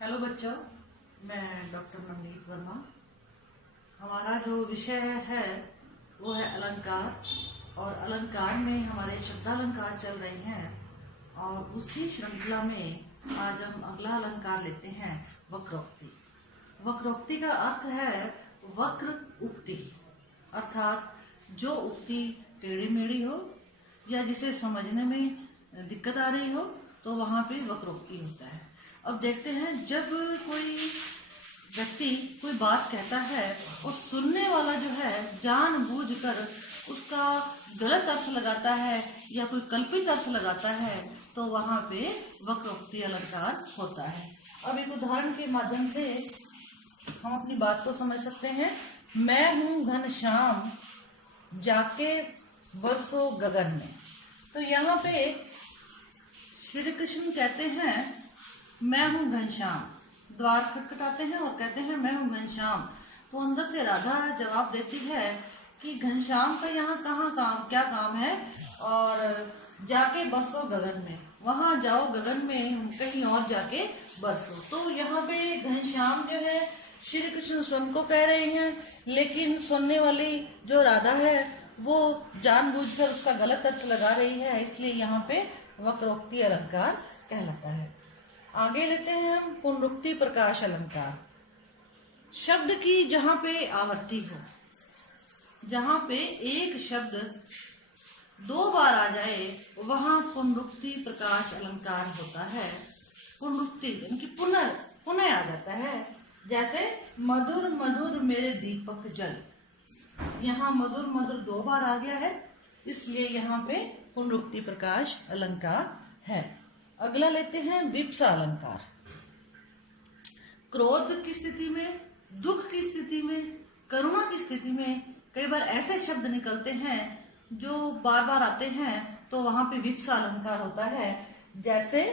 Hello बच्चों, मैं doctor Navneet Verma. हमारा जो विषय है वो है अलंकार। और अलंकार में हमारे शब्दालंकार चल रहे हैं और उसी श्रृंखला में आज हम अगला अलंकार लेते हैं वक्रोक्ति। वक्रोक्ति का अर्थ है वक्र उक्ति, अर्थात जो उक्ति टेढ़ी मेढ़ी हो या जिसे समझने में दिक्कत आ रही हो तो वहां पे वक्रोक्ति होता है। अब देखते हैं, जब कोई व्यक्ति कोई बात कहता है और सुनने वाला जो है जानबूझकर उसका गलत अर्थ लगाता है या कोई कल्पित अर्थ लगाता है तो वहां पे वक्रोक्ति अलंकार होता है। अब एक उदाहरण के माध्यम से हम अपनी बात को समझ सकते हैं। मैं हूँ घनश्याम जाके बरसों गगन में। तो यहाँ पे श्री कृष्ण कहते हैं मैं हूँ घनश्याम, द्वार खटखटाते हैं और कहते हैं मैं हूँ घनश्याम। तो अंदर से राधा जवाब देती है कि घनश्याम का यहाँ क्या काम है, और जाके बरसो गगन में, वहां जाओ गगन में, कहीं और जाके बरसो। तो यहाँ पे घनश्याम जो है श्री कृष्ण स्वयं को कह रहे हैं, लेकिन सुनने वाली जो राधा है वो जानबूझकर उसका गलत अर्थ लगा रही है, इसलिए यहाँ पे वक्रोक्ति अलंकार कहलाता है। आगे लेते हैं हम पुनरुक्ति प्रकाश अलंकार। शब्द की जहां पे आवृत्ति हो, जहां पे एक शब्द दो बार आ जाए वहां पुनरुक्ति प्रकाश अलंकार होता है। पुनरुक्ति यानी कि पुनः आ जाता है। जैसे मधुर मधुर मेरे दीपक जल, यहाँ मधुर मधुर दो बार आ गया है, इसलिए यहाँ पे पुनरुक्ति प्रकाश अलंकार है। अगला लेते हैं विप्सा अलंकार। क्रोध की स्थिति में, दुख की स्थिति में, करुणा की स्थिति में कई बार ऐसे शब्द निकलते हैं जो बार बार आते हैं, तो वहां पे विप्सा अलंकार होता है। जैसे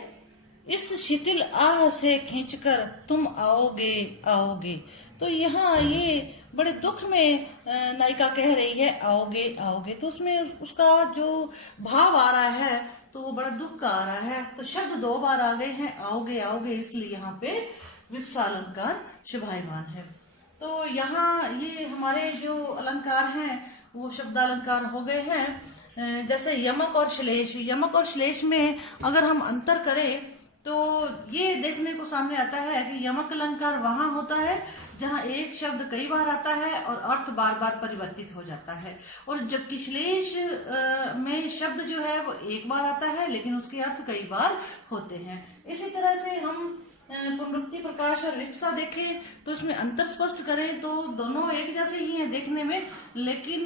इस शिथिल आह से खींचकर तुम आओगे आओगे। तो यहाँ ये बड़े दुख में नायिका कह रही है आओगे आओगे, तो उसमें उसका जो भाव आ रहा है तो वो बड़ा दुख का आ रहा है। तो शब्द दो बार आ गए हैं आओगे आओगे, इसलिए यहाँ पे विप्सा अलंकार शोभायमान है। तो यहाँ ये हमारे जो अलंकार हैं वो शब्दालंकार हो गए हैं। जैसे यमक और श्लेष, यमक और श्लेष में अगर हम अंतर करें तो ये देखने को सामने आता है कि यमक अलंकार वहां होता है जहां एक शब्द कई बार आता है और अर्थ बार बार परिवर्तित हो जाता है, और जबकि श्लेष में शब्द जो है वो एक बार आता है लेकिन उसके अर्थ कई बार होते हैं। इसी तरह से हम पुनरुक्ति प्रकाश और विप्सा देखें तो इसमें अंतर स्पष्ट करें तो दोनों एक जैसे ही हैं देखने में, लेकिन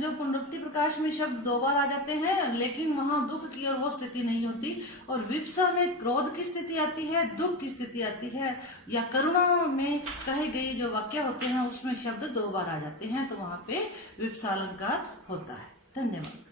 जो पुनरुक्ति प्रकाश में शब्द दो बार आ जाते हैं लेकिन वहां दुख की और वो स्थिति नहीं होती, और विप्सा में क्रोध की स्थिति आती है, दुख की स्थिति आती है, या करुणा में कहे गए जो वाक्य होते हैं उसमें शब्द दो बार आ जाते हैं, तो वहां पे विप्सा अलंकार होता है। धन्यवाद।